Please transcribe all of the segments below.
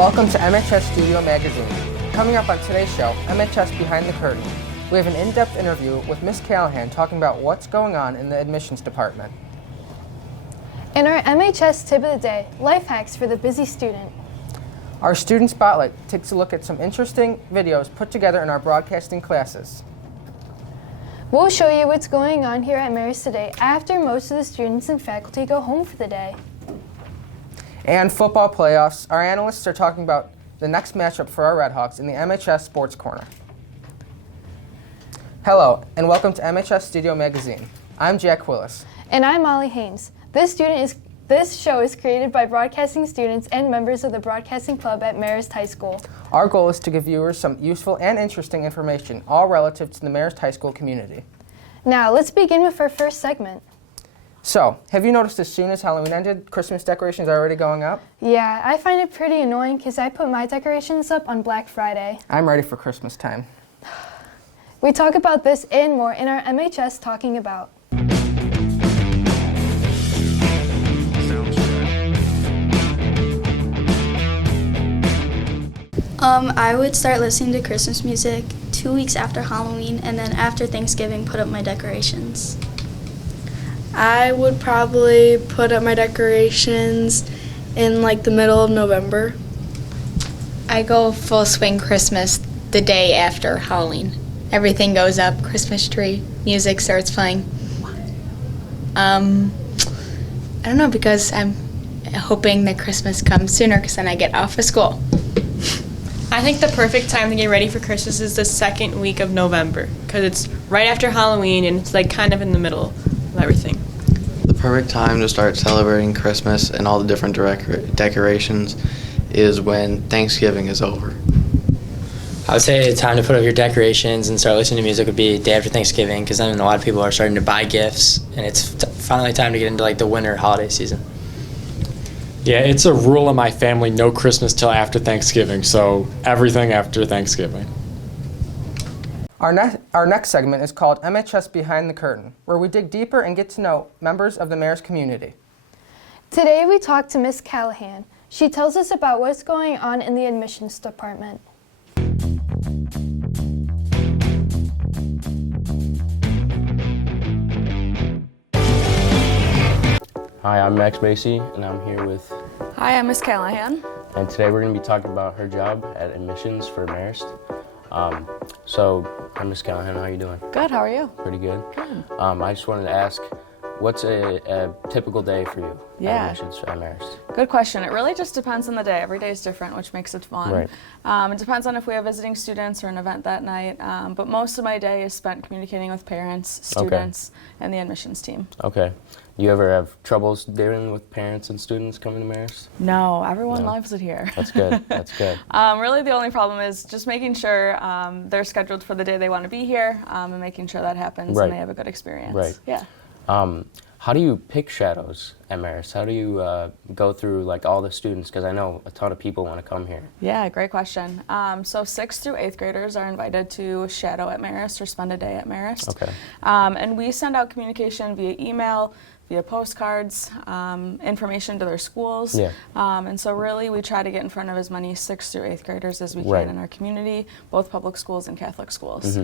Welcome to MHS Studio Magazine. Coming up on today's show, MHS Behind the Curtain. We have an in-depth interview with Ms. Callahan talking about what's going on in the admissions department. In our MHS Tip of the Day, life hacks for the busy student. Our Student Spotlight takes a look at some interesting videos put together in our broadcasting classes. We'll show you what's going on here at Marist today after most of the students and faculty go home for the day. And football playoffs, our analysts are talking about the next matchup for our RedHawks in the MHS Sports Corner. Hello, and welcome to MHS Studio Magazine. I'm Jack Willis. And I'm Molly Haynes. This show is created by broadcasting students and members of the Broadcasting Club at Marist High School. Our goal is to give viewers some useful and interesting information, all relative to the Marist High School community. Now, let's begin with our first segment. So, have you noticed as soon as Halloween ended, Christmas decorations are already going up? Yeah, I find it pretty annoying because I put my decorations up on Black Friday. I'm ready for Christmas time. We talk about this and more in our MHS Talking About. I would start listening to Christmas music 2 weeks after Halloween, and then after Thanksgiving put up my decorations. I would probably put up my decorations in like the middle of November. I go full swing Christmas the day after Halloween. Everything goes up, Christmas tree, music starts playing. I don't know, because I'm hoping that Christmas comes sooner because then I get off of school. I think the perfect time to get ready for Christmas is the second week of November because it's right after Halloween and it's like kind of in the middle of everything. The perfect time to start celebrating Christmas and all the different decorations is when Thanksgiving is over. I would say the time to put up your decorations and start listening to music would be the day after Thanksgiving, because then a lot of people are starting to buy gifts and it's finally time to get into like the winter holiday season. Yeah, it's a rule in my family, no Christmas till after Thanksgiving, so everything after Thanksgiving. Our next segment is called MHS Behind the Curtain, where we dig deeper and get to know members of the Marist community. Today we talk to Ms. Callahan. She tells us about what's going on in the admissions department. Hi, I'm Max Macy, and I'm here with... Hi, I'm Miss Callahan. And today we're going to be talking about her job at admissions for Marist. So, Miss Callahan, how are you doing? Good, how are you? Pretty good. Good. I just wanted to ask, what's a typical day for you at admissions at Marist? Good question. It really just depends on the day. Every day is different, which makes it fun. Right. It depends on if we have visiting students or an event that night, but most of my day is spent communicating with parents, students, and the admissions team. Okay. You ever have troubles dealing with parents and students coming to Marist? No, everyone loves it here. That's good. That's good. Really, the only problem is just making sure they're scheduled for the day they want to be here, and making sure that happens and they have a good experience. Right. Yeah. How do you pick shadows at Marist? How do you go through like all the students? Because I know a ton of people want to come here. Yeah, great question. So 6th through 8th graders are invited to shadow at Marist or spend a day at Marist. Okay. And we send out communication via email, via postcards, information to their schools. Yeah. And so really we try to get in front of as many 6th through 8th graders as we can in our community, both public schools and Catholic schools.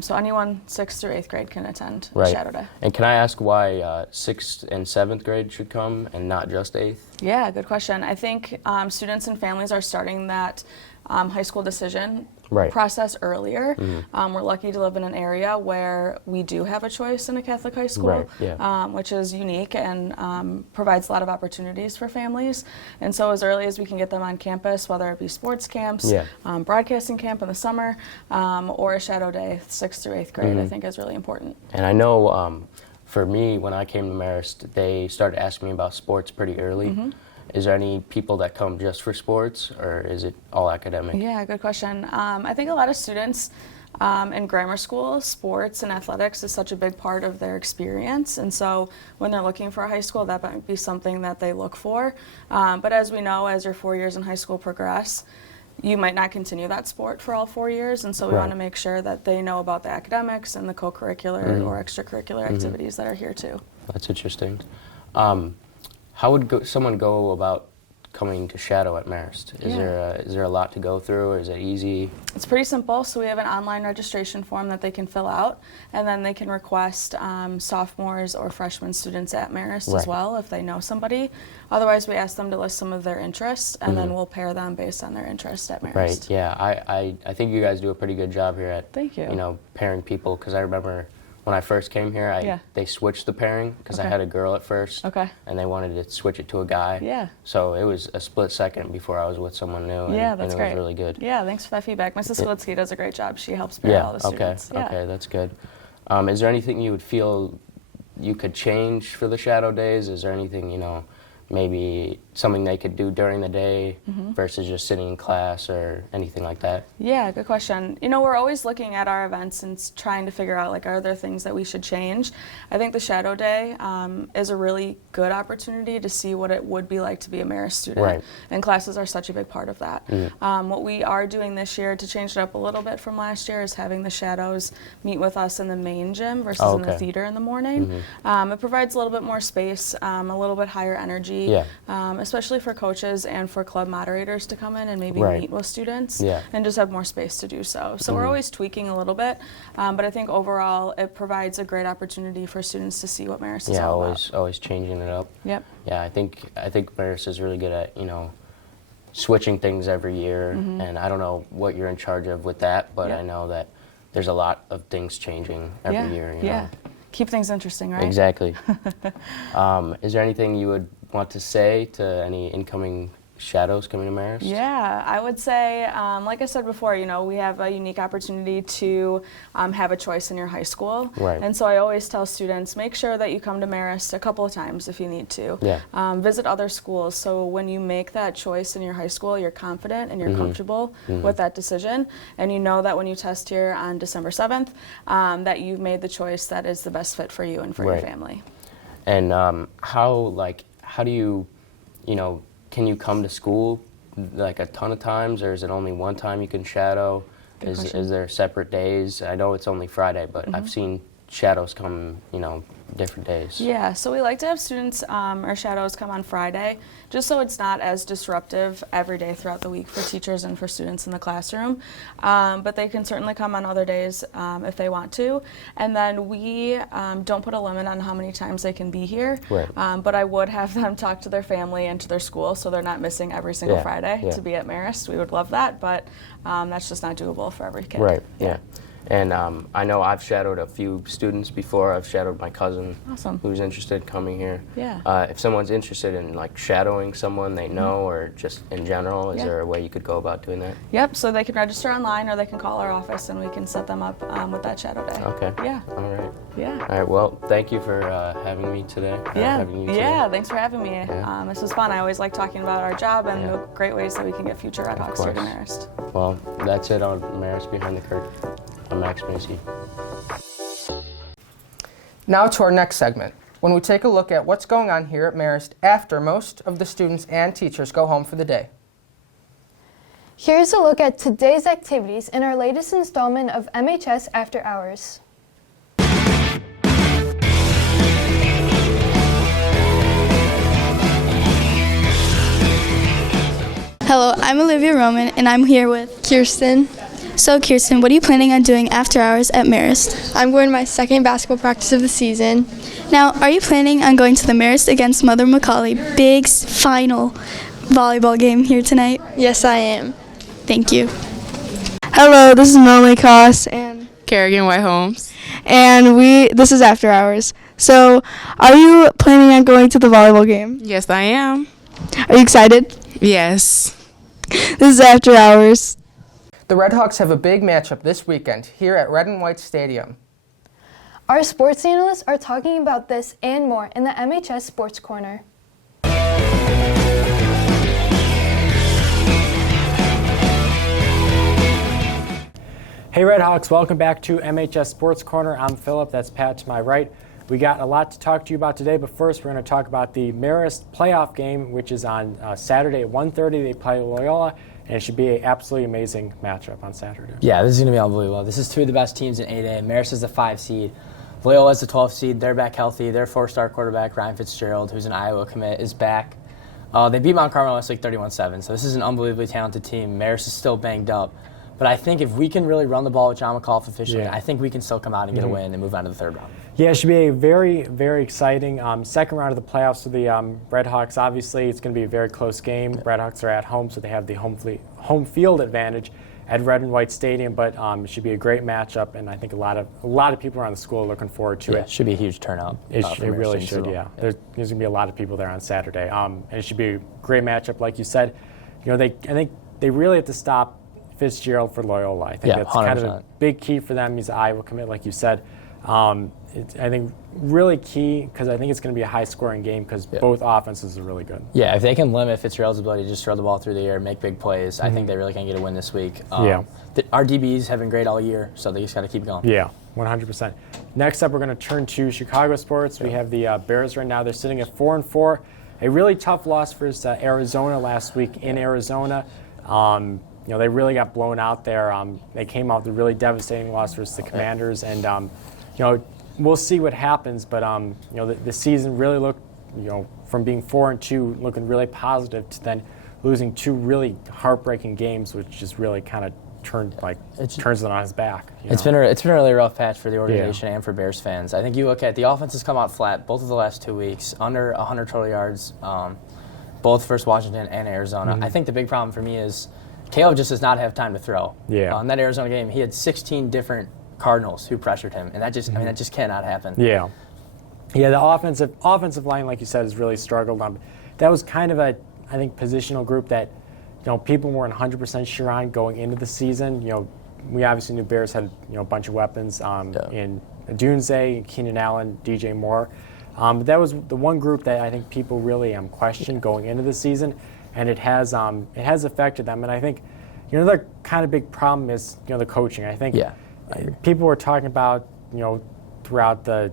So anyone 6th through 8th grade can attend Shadow Day. And can I ask why 6th and 7th grade should come and not just 8th? Yeah, good question. I think students and families are starting that high school decision process earlier. We're lucky to live in an area where we do have a choice in a Catholic high school, which is unique and provides a lot of opportunities for families. And so as early as we can get them on campus, whether it be sports camps, broadcasting camp in the summer, or a shadow day, 6th through 8th grade, I think is really important. And I know for me, when I came to Marist, they started asking me about sports pretty early. Is there any people that come just for sports, or is it all academic? Yeah, good question. I think a lot of students in grammar school, sports and athletics is such a big part of their experience, and so when they're looking for a high school, that might be something that they look for. But as we know, as your 4 years in high school progress, you might not continue that sport for all 4 years, and so we want to make sure that they know about the academics and the co-curricular or extracurricular activities that are here too. That's interesting. How would someone go about coming to shadow at Marist? Is there a lot to go through, or is it easy? It's pretty simple. So we have an online registration form that they can fill out, and then they can request sophomores or freshman students at Marist as well if they know somebody. Otherwise, we ask them to list some of their interests, and then we'll pair them based on their interest at Marist. Right. Yeah. I think you guys do a pretty good job here at Thank you. Pairing people, because I remember when I first came here, they switched the pairing because I had a girl at first, and they wanted to switch it to a guy. Yeah. So it was a split second before I was with someone new, and that's it great. was really good. Yeah, thanks for that feedback. Mrs. Skolitsky does a great job. She helps pair all the students. Okay, that's good. Is there anything you would feel you could change for the shadow days? Is there anything, maybe something they could do during the day versus just sitting in class or anything like that? Yeah, good question. We're always looking at our events and trying to figure out, are there things that we should change? I think the Shadow Day is a really good opportunity to see what it would be like to be a Marist student. Right. And classes are such a big part of that. What we are doing this year to change it up a little bit from last year is having the Shadows meet with us in the main gym versus in the theater in the morning. It provides a little bit more space, a little bit higher energy. Especially for coaches and for club moderators to come in and maybe meet with students and just have more space to do so. So we're always tweaking a little bit, but I think overall it provides a great opportunity for students to see what Marist is all about. Always changing it up. Yep. Yeah, I think Marist is really good at, switching things every year, and I don't know what you're in charge of with that, but I know that there's a lot of things changing every year. Yeah. Keep things interesting, right? Exactly. Is there anything you would want to say to any incoming shadows coming to Marist? Yeah, I would say, like I said before, we have a unique opportunity to have a choice in your high school. Right. And so I always tell students, make sure that you come to Marist a couple of times if you need to. Yeah. Visit other schools. So when you make that choice in your high school, you're confident and you're comfortable with that decision. And you know that when you test here on December 7th, that you've made the choice that is the best fit for you and for your family. And how do you, can you come to school a ton of times, or is it only one time you can shadow? Is there separate days? I know it's only Friday, but I've seen shadows come, different days. Yeah, so we like to have students or shadows come on Friday, just so it's not as disruptive every day throughout the week for teachers and for students in the classroom. But they can certainly come on other days if they want to. And then we don't put a limit on how many times they can be here. Right. But I would have them talk to their family and to their school so they're not missing every single Friday to be at Marist. We would love that, but that's just not doable for every kid. Right, yeah. And I know I've shadowed a few students before. I've shadowed my cousin who's interested in coming here. Yeah. If someone's interested in shadowing someone they know or just in general, is there a way you could go about doing that? Yep, so they can register online or they can call our office and we can set them up with that shadow day. Okay. Yeah. All right. Yeah. All right, well, thank you for having me today. Yeah, thanks for having me. Yeah. This was fun. I always like talking about our job and the great ways that we can get future RedHawks here to Marist. Well, that's it on Marist Behind the Curtain. I'm Max Macy. Now to our next segment, when we take a look at what's going on here at Marist after most of the students and teachers go home for the day. Here's a look at today's activities in our latest installment of MHS After Hours. Hello, I'm Olivia Roman, and I'm here with Kirsten. So Kirsten, what are you planning on doing after hours at Marist? I'm going to my second basketball practice of the season. Now, are you planning on going to the Marist against Mother Macaulay big final volleyball game here tonight? Yes, I am. Thank you. Hello, this is Melanie Koss and Kerrigan White Holmes. And this is After Hours. So, are you planning on going to the volleyball game? Yes, I am. Are you excited? Yes. This is After Hours. The RedHawks have a big matchup this weekend here at Red and White Stadium. Our sports analysts are talking about this and more in the MHS Sports Corner. Hey RedHawks, welcome back to MHS Sports Corner. I'm Philip, that's Pat to my right. We got a lot to talk to you about today, but first we're going to talk about the Marist playoff game, which is on Saturday at 1:30. They play Loyola, and it should be an absolutely amazing matchup on Saturday. Yeah, this is going to be unbelievable. This is two of the best teams in 8A. Marist is the 5 seed. Loyola is the 12th seed. They're back healthy. Their 4-star quarterback, Ryan Fitzgerald, who's an Iowa commit, is back. They beat Mount Carmel last week 31-7, so this is an unbelievably talented team. Marist is still banged up. But I think if we can really run the ball with John McAuliffe efficiently, I think we can still come out and get a win and move on to the third round. Yeah, it should be a very, very exciting second round of the playoffs for the RedHawks. Obviously, it's going to be a very close game. RedHawks are at home, so they have the home field advantage at Red and White Stadium. But it should be a great matchup, and I think a lot of people around the school are looking forward to it. It should be a huge turnout. It really should. Yeah, there's going to be a lot of people there on Saturday, and it should be a great matchup, like you said. I think they really have to stop Fitzgerald for Loyola. I think that's 100%. Kind of a big key for them. He's an Iowa commit, like you said. I think really key because I think it's going to be a high-scoring game because both offenses are really good. Yeah, if they can limit Fitzgerald's ability to just throw the ball through the air, make big plays, I think they really can get a win this week. Our DBs have been great all year, so they just got to keep going. Yeah, 100%. Next up, we're going to turn to Chicago sports. We have the Bears right now. They're sitting at 4-4. A really tough loss for Arizona last week in Arizona. They really got blown out there. They came out with a really devastating loss versus the Commanders, and we'll see what happens. But the season really looked, from being 4-2, looking really positive, to then losing two really heartbreaking games, which just really kind of turns it on his back. It's been a really rough patch for the organization and for Bears fans. I think you look at the offense has come out flat both of the last 2 weeks, under 100 total yards, both versus Washington and Arizona. I think the big problem for me is Caleb just does not have time to throw. Yeah. In that Arizona game, he had 16 different Cardinals who pressured him, and that just cannot happen. Yeah. Yeah, the offensive line, like you said, has really struggled. That was kind of I think, positional group that, people weren't 100% sure on going into the season. We obviously knew Bears had, a bunch of weapons in Dunze, Keenan Allen, DJ Moore. But that was the one group that I think people really questioned going into the season. And it has affected them, and I think another kind of big problem is the coaching. I think people were talking about throughout the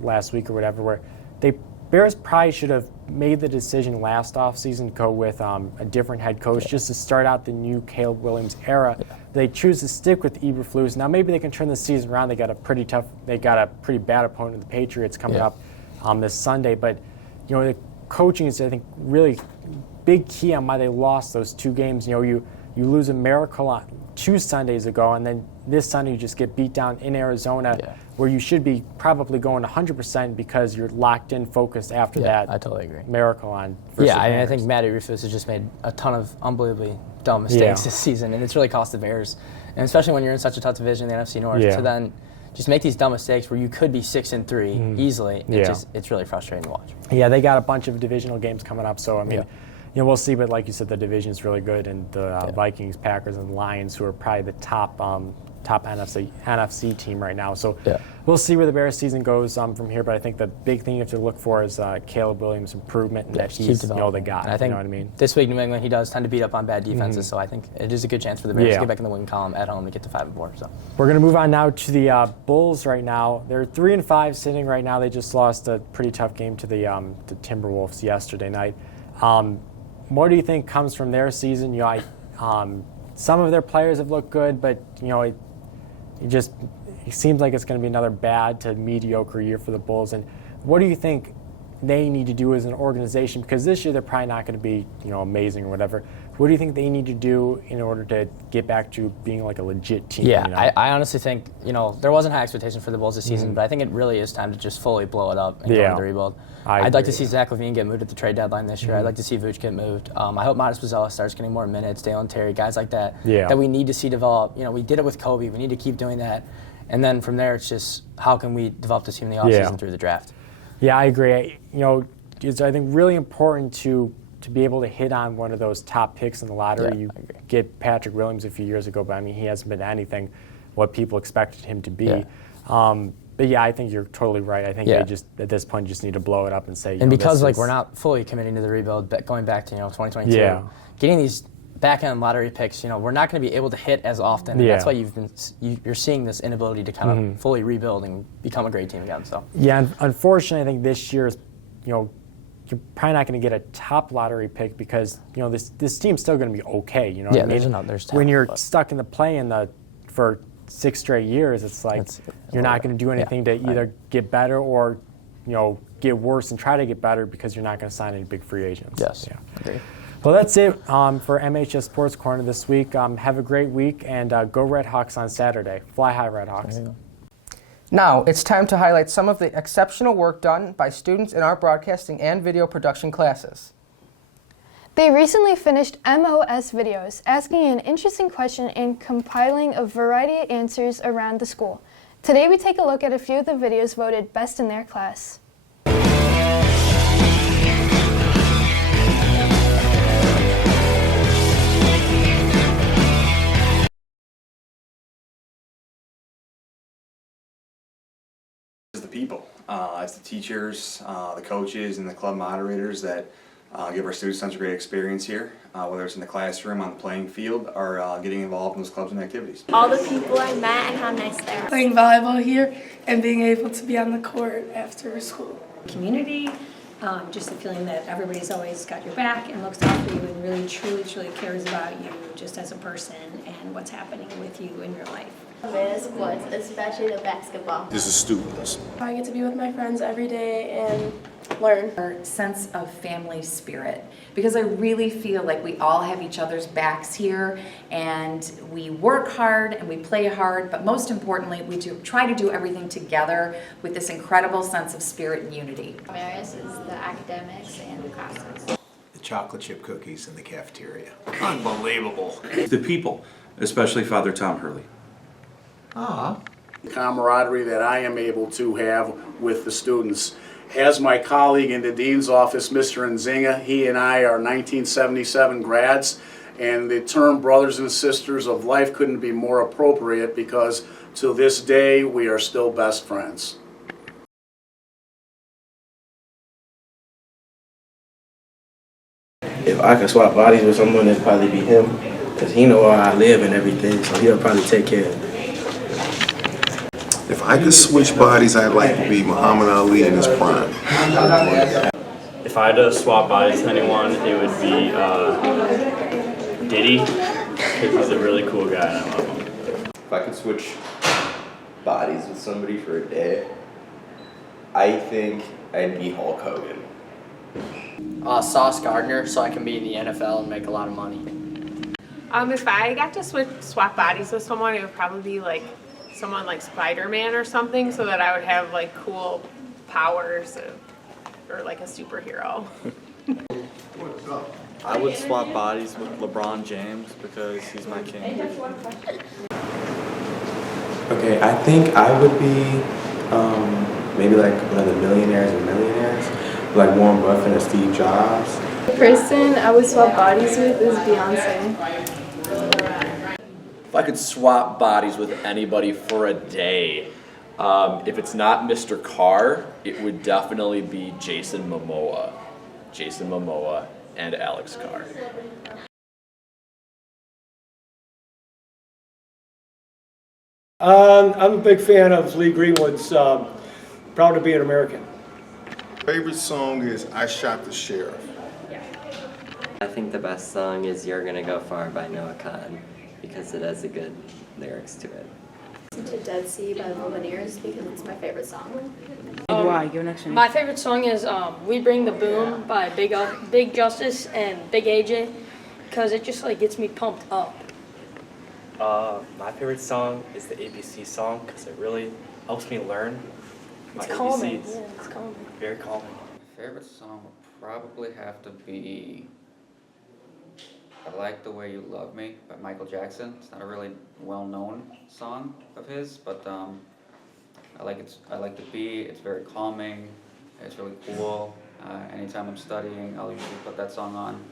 last week or whatever, where Bears probably should have made the decision last offseason to go with a different head coach just to start out the new Caleb Williams era. They choose to stick with Eberflus. Now maybe they can turn the season around. They got a pretty bad opponent, the Patriots, coming up this Sunday, but the coaching is, I think, really big key on why they lost those two games. You lose a miracle on 2 Sundays ago, and then this Sunday you just get beat down in Arizona, where you should be probably going 100% because you're locked in, focused after that. I totally agree. Miracle on. I think Matty Rufus has just made a ton of unbelievably dumb mistakes this season, and it's really cost the Bears, and especially when you're in such a tough division, the NFC North, to then just make these dumb mistakes where you could be 6-3 easily. It's really frustrating to watch. Yeah, they got a bunch of divisional games coming up, so I mean, we'll see. But like you said, the division is really good, and the Vikings, Packers, and Lions, who are probably the top NFC team right now. So we'll see where the Bears season goes from here. But I think the big thing you have to look for is Caleb Williams' improvement, and that he's the guy. And I think you know what I mean? This week, New England, he does tend to beat up on bad defenses. So I think it is a good chance for the Bears to get back in the win column at home to get to 5-4. So we're going to move on now to the Bulls right now. They're 3-5 sitting right now. They just lost a pretty tough game to the Timberwolves yesterday night. What do you think comes from their season? Some of their players have looked good, but it seems like it's going to be another bad to mediocre year for the Bulls. And what do you think they need to do as an organization? Because this year they're probably not going to be amazing or whatever. What do you think they need to do in order to get back to being like a legit team? Yeah, I honestly think there wasn't high expectation for the Bulls this season, but I think it really is time to just fully blow it up and go into the rebuild. I'd like to see Zach LaVine get moved at the trade deadline this year. I'd like to see Vooch get moved. I hope Modest Pizzella starts getting more minutes, Dalen Terry, guys like that, that we need to see develop. We did it with Kobe. We need to keep doing that. And then from there, it's just how can we develop this team in the offseason through the draft. Yeah, I agree. It's, I think, really important to be able to hit on one of those top picks in the lottery. You get Patrick Williams a few years ago, but I mean, he hasn't been anything what people expected him to be. But yeah, I think you're totally right. I think they just, at this point, just need to blow it up and say, and because we're not fully committing to the rebuild, but going back to 2022, getting these back-end lottery picks, we're not going to be able to hit as often. And that's why you're seeing this inability to kind of fully rebuild and become a great team again. So yeah, unfortunately, I think this year is, you're probably not going to get a top lottery pick because this team's still going to be okay. What I mean? There's talent, when you're stuck in the play for 6 straight years, it's like you're not going to do anything to either get better or get worse and try to get better because you're not going to sign any big free agents. Yes. Yeah. Agree. Well, that's it for MHS Sports Corner this week. Have a great week, and go RedHawks on Saturday. Fly high, RedHawks. Now, it's time to highlight some of the exceptional work done by students in our broadcasting and video production classes. They recently finished MOS videos, asking an interesting question and compiling a variety of answers around the school. Today we take a look at a few of the videos voted best in their class. The people, it's the teachers, the coaches, and the club moderators that give our students such a great experience here, whether it's in the classroom, on the playing field, or getting involved in those clubs and activities. All the people I met and how nice they are. Playing volleyball here and being able to be on the court after school. Community, just the feeling that everybody's always got your back and looks out for you and really truly cares about you just as a person and what's happening with you in your life. Sports, especially the basketball. This is students. I get to be with my friends every day and learn. Our sense of family spirit, because I really feel like we all have each other's backs here, and we work hard and we play hard, but most importantly we try to do everything together with this incredible sense of spirit and unity. Marist is the academics and the classes. The chocolate chip cookies in the cafeteria. Unbelievable. The people, especially Father Tom Hurley. The camaraderie that I am able to have with the students. As my colleague in the Dean's office, Mr. Nzinga, he and I are 1977 grads, and the term brothers and sisters of life couldn't be more appropriate because to this day we are still best friends. If I could swap bodies with someone, it'd probably be him, because he know where I live and everything, so he'll probably take care of me. If I could switch bodies, I'd like to be Muhammad Ali in his prime. If I had to swap bodies with anyone, it would be Diddy, because he's a really cool guy and I love him. If I could switch bodies with somebody for a day, I think I'd be Hulk Hogan. Sauce Gardner, so I can be in the NFL and make a lot of money. If I got to swap bodies with someone, it would probably be like someone like Spider-Man or something, so that I would have like cool powers or like a superhero. I would swap bodies with LeBron James because he's my king. Okay, I think I would be maybe like one of the millionaires and millionaires, like Warren Buffett and Steve Jobs. The person I would swap bodies with is Beyonce. If I could swap bodies with anybody for a day, if it's not Mr. Carr, it would definitely be Jason Momoa and Alex Carr. I'm a big fan of Lee Greenwood's Proud to Be an American. Favorite song is I Shot the Sheriff. I think the best song is You're Gonna Go Far by Noah Kahan, because it has a good lyrics to it. Listen to Dead Sea by the Lumineers because it's my favorite song. Why? Go next one. My favorite song is We Bring the Boom by Big Justice and Big AJ, because it just like gets me pumped up. My favorite song is the ABC song because it really helps me learn my It's calming. ABCs. Yeah, it's calming. Very calming. My favorite song would probably have to be I Like the Way You Love Me by Michael Jackson. It's not a really well-known song of his, but I like the beat. It's very calming. It's really cool. Anytime I'm studying, I'll usually put that song on.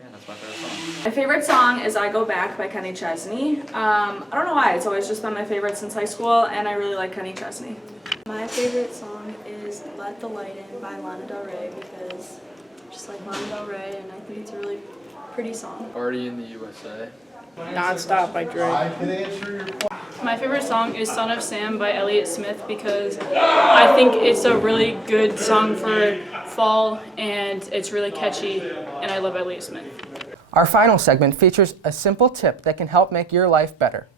Yeah, that's my favorite song. My favorite song is I Go Back by Kenny Chesney. I don't know why, it's always just been my favorite since high school, and I really like Kenny Chesney. My favorite song is Let the Light In by Lana Del Rey because I just like Lana Del Rey and I think it's a really pretty song. Party in the USA. Non-Stop by Drake. My favorite song is Son of Sam by Elliott Smith because I think it's a really good song for fall and it's really catchy and I love Elliott Smith. Our final segment features a simple tip that can help make your life better.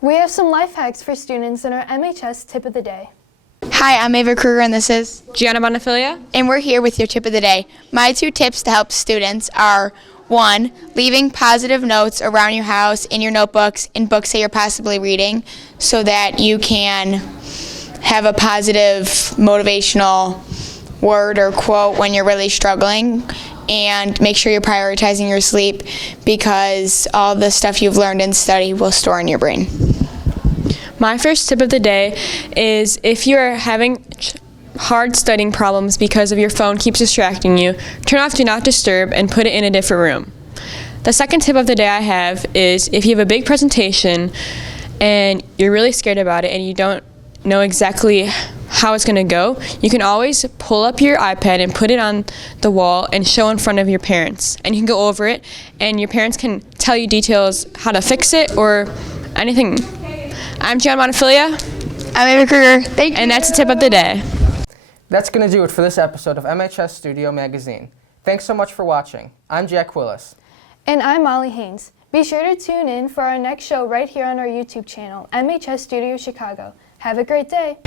We have some life hacks for students in our MHS Tip of the Day. Hi, I'm Ava Kruger, and this is Gianna Bonfilia. And we're here with your tip of the day. My 2 tips to help students are 1, leaving positive notes around your house, in your notebooks, in books that you're possibly reading, so that you can have a positive motivational word or quote when you're really struggling. And make sure you're prioritizing your sleep, because all the stuff you've learned in study will store in your brain. My first tip of the day is if you're having hard studying problems because of your phone keeps distracting you, turn off Do Not Disturb and put it in a different room. The second tip of the day I have is if you have a big presentation and you're really scared about it and you don't know exactly how it's going to go, you can always pull up your iPad and put it on the wall and show in front of your parents. And you can go over it, and your parents can tell you details how to fix it or anything. I'm John Montefilia. I'm Ava Kruger. Thank you. And that's the tip of the day. That's going to do it for this episode of MHS Studio Magazine. Thanks so much for watching. I'm Jack Willis. And I'm Molly Haynes. Be sure to tune in for our next show right here on our YouTube channel, MHS Studio Chicago. Have a great day.